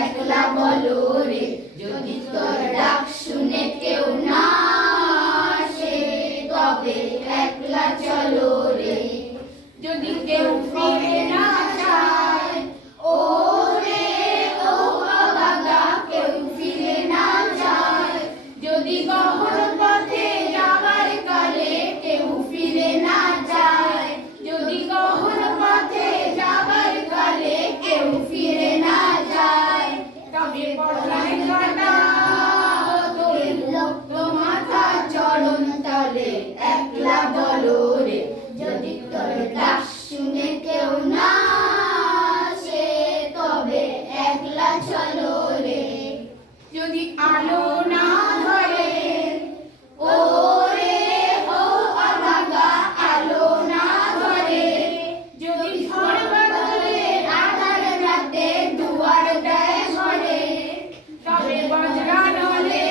একলা বলো রে, যদি তোর ডাক শুনে কেউ না আসে, তবে একলা চলো রে। যদি কেউ ফিরে না যায়, ও রে ও অভাগা, কেউ ফিরে না যায়। যদি গহন পথে যাবার কালে কেউ ফিরে না যায়, যদি গহন পথে যাবার কালে কেউ ফিরে না যায়, তবে পথের কাঁটা তোর রক্ত মাথা চরণ তলে একলা বলো রে, যদি তোর ডাক শুনে কেউ না আসে, তবে একলা চলো রে। যদি আলো না ধরে, ও রে ও অভাগা, আলো না ধরে। যদি ঝড় বাদলে আধার রাতে দুয়ার দেয় ঘরে, তবে বজ্রানলে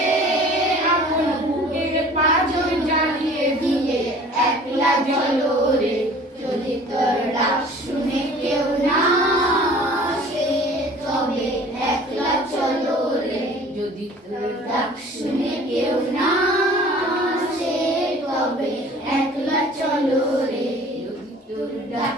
আপন বুকের পাঁজর জ্বালিয়ে দিয়ে একলা চলো রে, যদি তোর ডাক শুনে কেউ না আসে, তবে একলা চলো রে। যদি তোর ডাক শুনে কেউ না আসে, তবে একলা চলো রে। যদি তোর ডাক